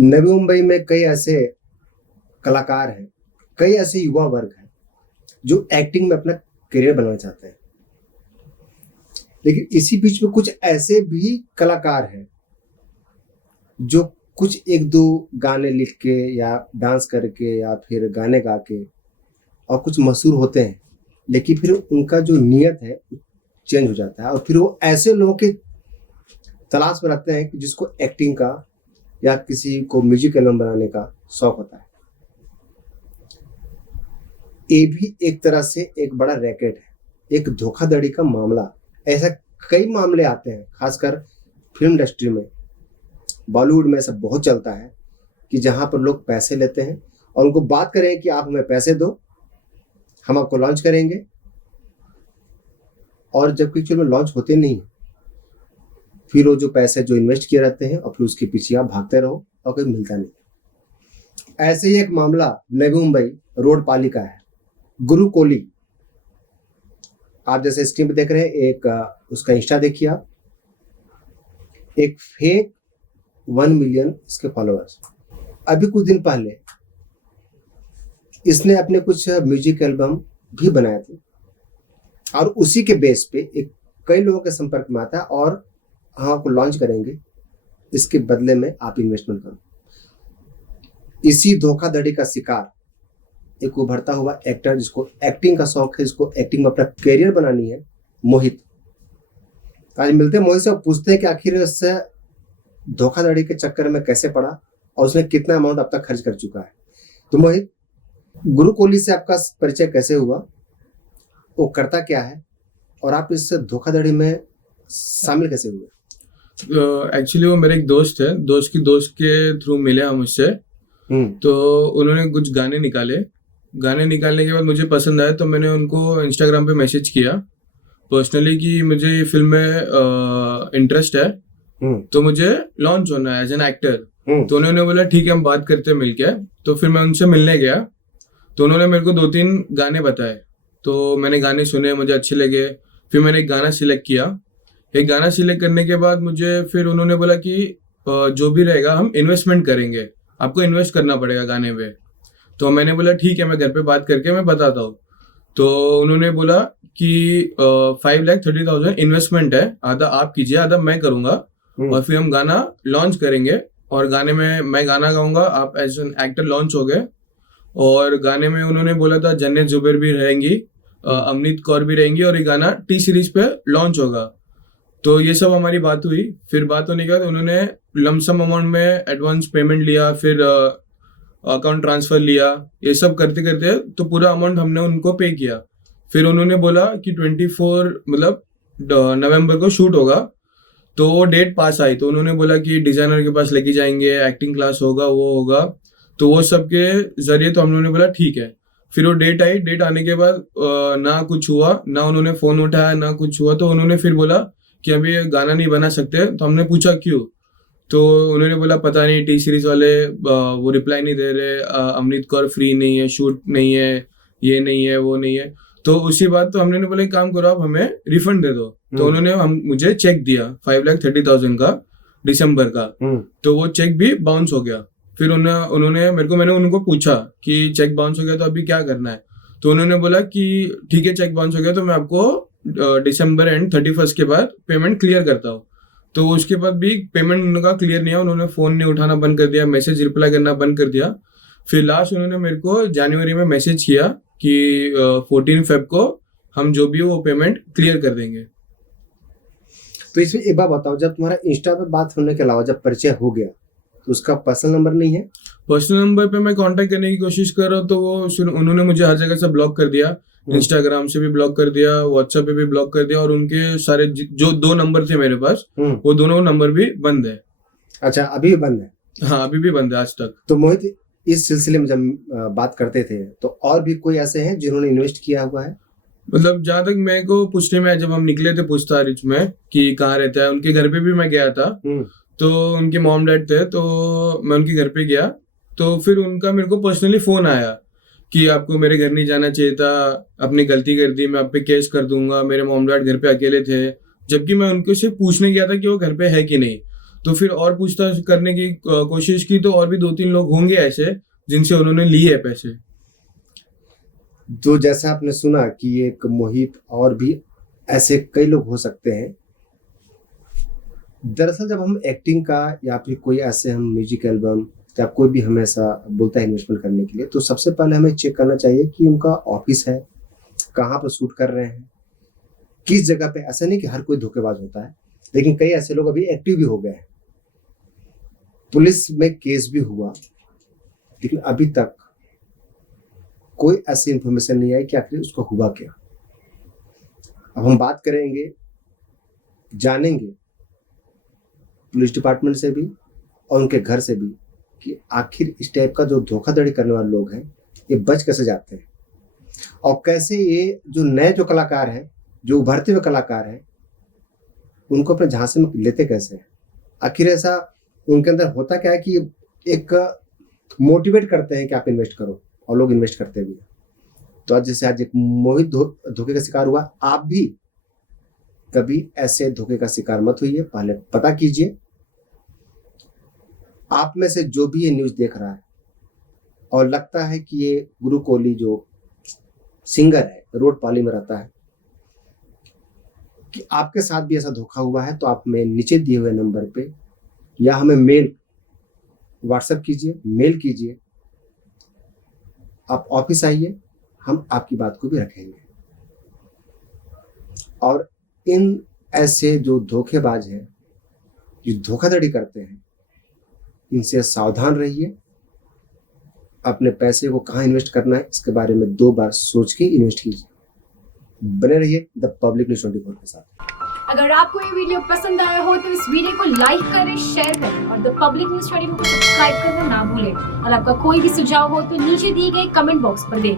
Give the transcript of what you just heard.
नवी मुंबई में कई ऐसे कलाकार हैं, कई ऐसे युवा वर्ग हैं जो एक्टिंग में अपना करियर बनाना चाहते हैं। लेकिन इसी बीच में कुछ ऐसे भी कलाकार हैं जो कुछ एक दो गाने लिख के या डांस करके या फिर गाने गा के और कुछ मशहूर होते हैं, लेकिन फिर उनका जो नियत है चेंज हो जाता है और फिर वो ऐसे लोगों के तलाश में रहते हैं कि जिसको एक्टिंग का या किसी को म्यूजिक एल्बम बनाने का शौक होता है। ये भी एक तरह से एक बड़ा रैकेट है, एक धोखाधड़ी का मामला। ऐसा कई मामले आते हैं, खासकर फिल्म इंडस्ट्री में, बॉलीवुड में ऐसा बहुत चलता है कि जहां पर लोग पैसे लेते हैं और उनको बात करें कि आप हमें पैसे दो, हम आपको लॉन्च करेंगे, और जब कोई फिल्म लॉन्च होते नहीं, फिर वो जो पैसे जो इन्वेस्ट किए रहते हैं और फिर उसके पीछे आप भागते रहो और कोई मिलता नहीं। ऐसे ही एक मामला नवी मुंबई रोड पालिका है, गुरु कोली। आप जैसे स्क्रीन पे देख रहे हैं, एक उसका इंस्टा देखिए आप, एक फेक 1 मिलियन इसके फॉलोअर्स। अभी कुछ दिन पहले इसने अपने कुछ म्यूजिक एल्बम भी बनाए थे और उसी के बेस पे एक कई लोगों के संपर्क में आता है और हम आपको लॉन्च करेंगे, इसके बदले में आप इन्वेस्टमेंट करो। इसी धोखाधड़ी का शिकार एक उभरता हुआ एक्टर, जिसको एक्टिंग का शौक है, जिसको एक्टिंग में अपना करियर बनानी है, मोहित। आज मिलते हैं मोहित से, पूछते हैं कि आखिर इससे धोखाधड़ी के चक्कर में कैसे पड़ा और उसने कितना अमाउंट अब तक खर्च कर चुका है। तो मोहित, गुरु कोहली से आपका परिचय कैसे हुआ, वो करता क्या है और आप इस धोखाधड़ी में शामिल कैसे हुए? एक्चुअली वो मेरे एक दोस्त है, दोस्त के थ्रू मिले हम उससे। तो उन्होंने कुछ गाने निकालने के बाद मुझे पसंद आया, तो मैंने उनको इंस्टाग्राम पे मैसेज किया पर्सनली कि मुझे ये फिल्म में इंटरेस्ट है, तो मुझे लॉन्च होना है एज एन एक्टर। तो उन्होंने बोला ठीक है, हम बात करते हैं मिलके। तो फिर मैं उनसे मिलने गया, तो उन्होंने मेरे को 2-3 गाने बताए, तो मैंने गाने सुने, मुझे अच्छे लगे। फिर मैंने एक गाना सिलेक्ट किया। एक गाना सिलेक्ट करने के बाद मुझे फिर उन्होंने बोला कि जो भी रहेगा हम इन्वेस्टमेंट करेंगे, आपको इन्वेस्ट करना पड़ेगा गाने पे। तो मैंने बोला ठीक है, मैं घर पे बात करके मैं बताता हूँ। तो उन्होंने बोला कि 5,30,000 इन्वेस्टमेंट है, आधा आप कीजिए, आधा मैं करूंगा, और फिर हम गाना लॉन्च करेंगे और गाने में मैं गाना गाऊंगा, आप एज एन एक्टर लॉन्च हो गए। और गाने में उन्होंने बोला था जन्नत जुबैर भी रहेंगी, अमनीत कौर भी रहेंगी, और ये गाना टी सीरीज पे लॉन्च होगा। तो ये सब हमारी बात हुई। फिर बात होने के बाद उन्होंने लमसम अमाउंट में एडवांस पेमेंट लिया, फिर अकाउंट ट्रांसफर लिया। ये सब करते करते तो पूरा अमाउंट हमने उनको पे किया। फिर उन्होंने बोला कि 24 मतलब नवंबर को शूट होगा। तो वो डेट पास आई, तो उन्होंने बोला कि डिजाइनर के पास लेके जाएंगे, एक्टिंग क्लास होगा, वो होगा। तो वो सब के जरिए तो हम लोगों ने बोला ठीक है। फिर वो डेट आई, डेट आने के बाद ना कुछ हुआ, ना उन्होंने फोन उठाया, ना कुछ हुआ। तो उन्होंने फिर बोला कि अभी गाना नहीं बना सकते। तो हमने पूछा क्यों, तो उन्होंने बोला पता नहीं, टी सीरीज वाले वो रिप्लाई नहीं दे रहे, अमनीत कौर फ्री नहीं है, शूट नहीं है, ये नहीं है, वो नहीं है। तो उसी बात, तो हमने बोला एक काम करो, आप हमें रिफंड दे दो। तो उन्होंने मुझे चेक दिया 5,30,000 का दिसंबर का। तो वो चेक भी बाउंस हो गया। फिर उन्होंने मैंने उनको पूछा कि चेक बाउंस हो गया तो अभी क्या करना है। तो उन्होंने बोला कि ठीक है, चेक बाउंस हो गया तो मैं आपको दिसंबर एंड 31 के बाद पेमेंट क्लियर करता हूँ। तो उसके बाद भी पेमेंट उनका क्लियर नहीं है, उन्होंने फोन नहीं उठाना बंद कर दिया, मैसेज रिप्लाई करना बंद कर दिया। फिर लास्ट उन्होंने मेरे को जनवरी में मैसेज किया कि 14 फेब को हम जो भी हो वो पेमेंट क्लियर कर देंगे। तो इसमें एक बात बताओ, जब तुम्हारा इंस्टा पे बात होने के अलावा जब परिचय हो गया, तो उसका पर्सनल नंबर नहीं है? पर्सनल नंबर पे मैं कांटेक्ट करने की कोशिश कर रहा हूँ, तो वो उन्होंने मुझे हर जगह से ब्लॉक कर दिया। इंस्टाग्राम से भी ब्लॉक कर दिया, व्हाट्सएप पे भी ब्लॉक कर दिया, और उनके सारे जो 2 नंबर थे मेरे पास, वो दोनों नंबर भी बंद है। अच्छा, अभी भी बंद है? हाँ, अभी भी बंद है आज तक। तो मोहित, इस सिलसिले में जब बात करते थे तो और भी कोई ऐसे हैं जिन्होंने इन्वेस्ट किया हुआ है? मतलब जहां तक मेरे को पूछने में, जब हम निकले थे पूछताछ में कि कहाँ रहता है, उनके घर पे भी मैं गया था। तो उनके मॉम डैड थे, तो मैं उनके घर पे गया। तो फिर उनका मेरे को पर्सनली फोन आया कि आपको मेरे घर नहीं जाना चाहिए था, अपनी गलती कर दी, मैं आप पे केस कर दूंगा। मेरे मॉम डैड घर पे अकेले थे, जबकि मैं उनको सिर्फ पूछने गया था कि वो घर पे है कि नहीं। तो फिर और पूछताछ करने की कोशिश की तो और भी 2-3 लोग होंगे ऐसे जिनसे उन्होंने लिए है पैसे। तो जैसा आपने सुना कि एक मोहित और भी ऐसे कई लोग हो सकते हैं। दरअसल जब हम एक्टिंग का या फिर कोई ऐसे हम म्यूजिक एल्बम या कोई भी हमें ऐसा बोलता है इन्वेस्टमेंट करने के लिए, तो सबसे पहले हमें चेक करना चाहिए कि उनका ऑफिस है, कहाँ पर शूट कर रहे हैं, किस जगह पे। ऐसा नहीं कि हर कोई धोखेबाज होता है, लेकिन कई ऐसे लोग अभी एक्टिव भी हो गए हैं। पुलिस में केस भी हुआ, लेकिन अभी तक कोई ऐसी इंफॉर्मेशन नहीं आई कि आखिर उसको हुआ क्या। अब हम बात करेंगे, जानेंगे पुलिस डिपार्टमेंट से भी और उनके घर से भी कि आखिर इस टाइप का जो धोखाधड़ी करने वाले लोग हैं ये बच कैसे जाते हैं, और कैसे ये जो नए जो कलाकार हैं, जो उभरते हुए कलाकार हैं, उनको अपने झांसे में लेते कैसे हैं। आखिर ऐसा उनके अंदर होता क्या है कि एक मोटिवेट करते हैं कि आप इन्वेस्ट करो, और लोग इन्वेस्ट करते भी हैं। तो आज जैसे आज एक मोहित धोखे का शिकार हुआ, आप भी कभी ऐसे धोखे का शिकार मत होइए। पहले पता कीजिए। आप में से जो भी ये न्यूज़ देख रहा है और लगता है कि ये गुरु कोहली जो सिंगर है, रोड पाली में रहता है, कि आपके साथ भी ऐसा धोखा हुआ है, तो आप में नीचे दिए हुए नंबर पे या हमें मेल व्हाट्सएप कीजिए, मेल कीजिए। आप ऑफिस आइए, हम आपकी बात को भी रखेंगे। और इन ऐसे जो धोखेबाज हैं, जो धोखाधड़ी करते हैं, इनसे सावधान रहिए। अपने पैसे को कहाँ इन्वेस्ट करना है इसके बारे में 2 बार सोच के इन्वेस्ट कीजिए। बने रहिए द पब्लिक न्यूज़ 24 के साथ। अगर आपको ये वीडियो पसंद आया हो तो इस वीडियो को लाइक करें, शेयर करें और द पब्लिक न्यूज़ 24 को सब्सक्राइब करना ना भूलें। और आपका कोई भी सुझाव हो तो नीचे दिए गए कमेंट बॉक्स पर दें।